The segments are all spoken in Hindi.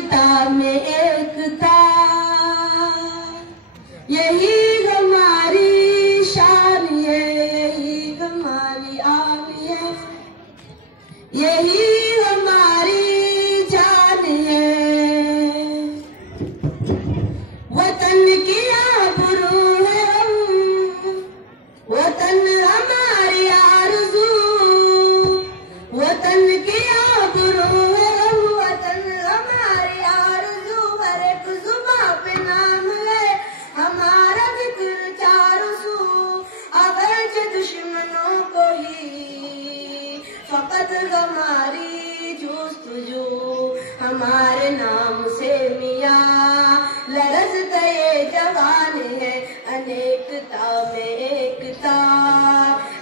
अनेकता में एकता, यही हमारी शान है, यही हमारी आन है, यही हमारी जान है। वतन की आबरू है हम, वतन हमारी आरज़ू, वतन की आबरू है हम, वतन हमारी आरज़ू। हर एक जुबां पे नाम है हमारा जिक्र चारों सू, अगरचे दुश्मनों को ही फकत हमारी जुस्तजू। हमारे नाम से मियाँ लरज़ता ये जवान है, अनेकता में एकता,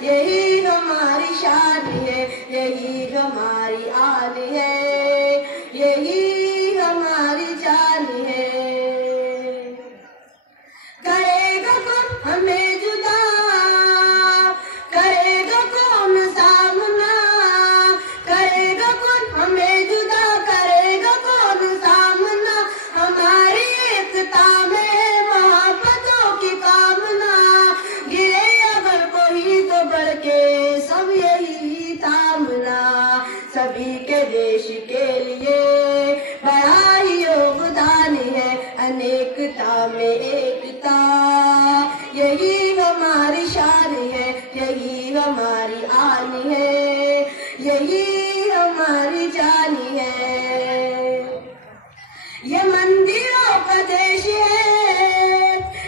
यही हमारी शान है, यही हमारी आन है, यही हमारी जान है। करेगा कौन हमें जुदा, करेगा कौन सामना, करेगा कौन हमें जुदा, करेगा कौन सामना। हमारी एकता में मोहब्बतों की कामना, गिरे अगर कोई तो बढ़ के सब यही थामना। सभी के देश के लिए बड़ा ही योगदान है, अनेकता में एकता, यही हमारी शान है, यही हमारी आन है, यही हमारी जान है। ये मंदिरों का देश है,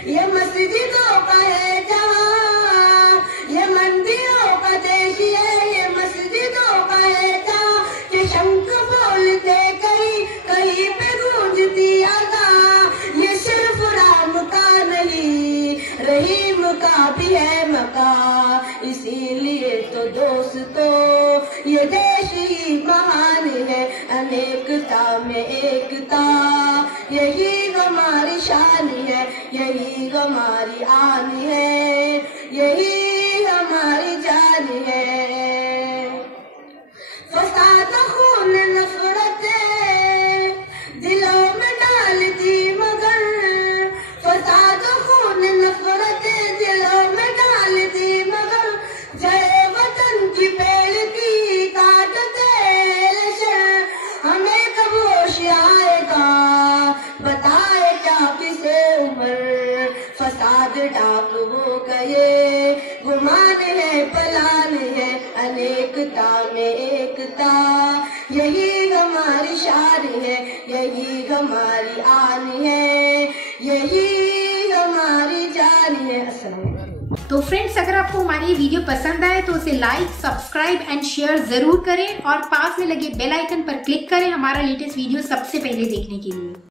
ये मस्जिदों का है जहां, ये मंदिरों का देश है, ये मस्जिदों का है जहां, के शंख बोलते कहीं कहीं पे गूंजती अज़ान। ये सिर्फ राम का नहीं, रहीम का भी है मका, इसीलिए तो दोस्तों ये देश ही महान है, अनेकता में एकता, यही हमारी शान है, यही हमारी आन है, यही हमारी जान है। फसाद खून नफरत दिलों में डालती मगर, फसाद खून नफरत दिलों में डालती मगर, जय वतन की पेड़ की काटते लश्कर। हमें कब होश आएगा बताए क्या किसे उम्र, फसाद डाक वो गए गुमान है पलान है, अनेकता में एकता, यही हमारी शान है, यही हमारी आन है, यही हमारी जान है। तो फ्रेंड्स, अगर आपको हमारी ये वीडियो पसंद आए तो उसे लाइक, सब्सक्राइब एंड शेयर जरूर करें और पास में लगे बेल आइकन पर क्लिक करें हमारा लेटेस्ट वीडियो सबसे पहले देखने के लिए।